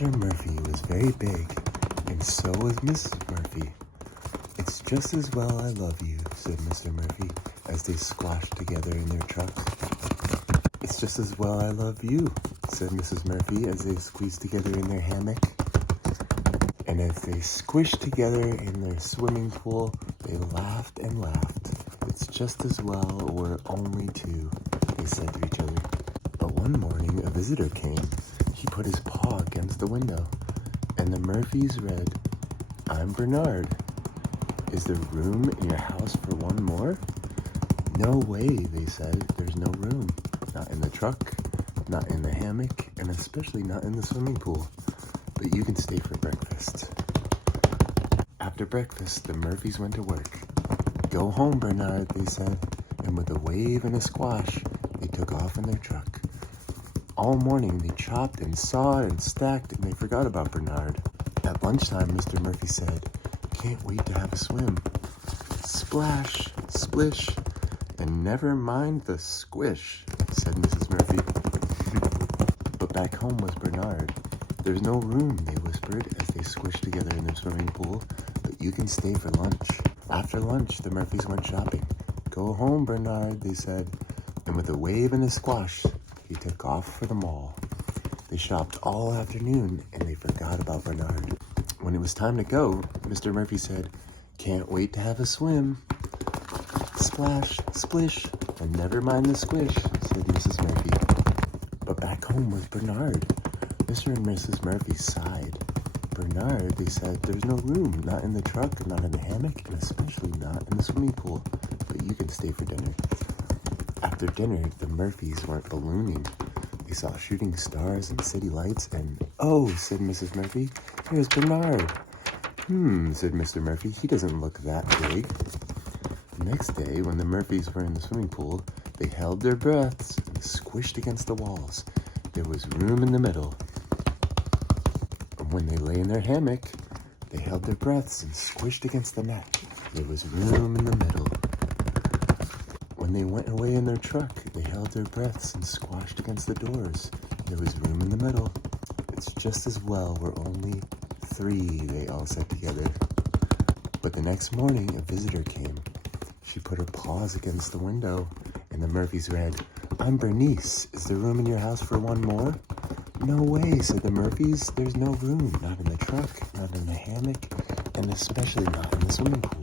Mr. Murphy was very big, and so was Mrs. Murphy. "It's just as well I love you," said Mr. Murphy as they squashed together in their truck. "It's just as well I love you," said Mrs. Murphy as they squeezed together in their hammock. And as they squished together in their swimming pool, they laughed and laughed. "It's just as well we're only two," they said to each other. But one morning a visitor came. He put his paw against the window, and the Murphys read, "I'm Bernard. Is there room in your house for one more?" "No way," they said. "There's no room. Not in the truck, not in the hammock, and especially not in the swimming pool. But you can stay for breakfast." After breakfast, the Murphys went to work. "Go home, Bernard," they said, and with a wave and a squash, they took off in their truck. All morning, they chopped and sawed and stacked, and they forgot about Bernard. At lunchtime, Mr. Murphy said, "Can't wait to have a swim." "Splash, splish, and never mind the squish," said Mrs. Murphy. But back home was Bernard. "There's no room," they whispered as they squished together in their swimming pool, "but you can stay for lunch." After lunch, the Murphys went shopping. "Go home, Bernard," they said, and with a wave and a squash, they took off for the mall. They shopped all afternoon, and they forgot about Bernard. When it was time to go, Mr. Murphy said, "Can't wait to have a swim." "Splash, splish, and never mind the squish," said Mrs. Murphy. But back home was Bernard. Mr. and Mrs. Murphy sighed. "Bernard," they said, "there's no room, not in the truck, not in the hammock, and especially not in the swimming pool, but you can stay for dinner." After dinner, the Murphys weren't ballooning. They saw shooting stars and city lights, and, "Oh," said Mrs. Murphy, "here's Bernard." Said Mr. Murphy, "he doesn't look that big." The next day, when the Murphys were in the swimming pool, they held their breaths and squished against the walls. There was room in the middle. And when they lay in their hammock, they held their breaths and squished against the mat. There was room in the middle. When they went away in their truck, they held their breaths and squashed against the doors. There was room in the middle. "It's just as well we're only three," they all said together. But the next morning, a visitor came. She put her paws against the window, and the Murphys read, "I'm Bernice. Is there room in your house for one more?" "No way," said the Murphys. "There's no room, not in the truck, not in the hammock, and especially not in the swimming pool."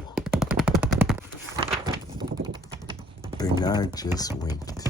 Bernard just winked.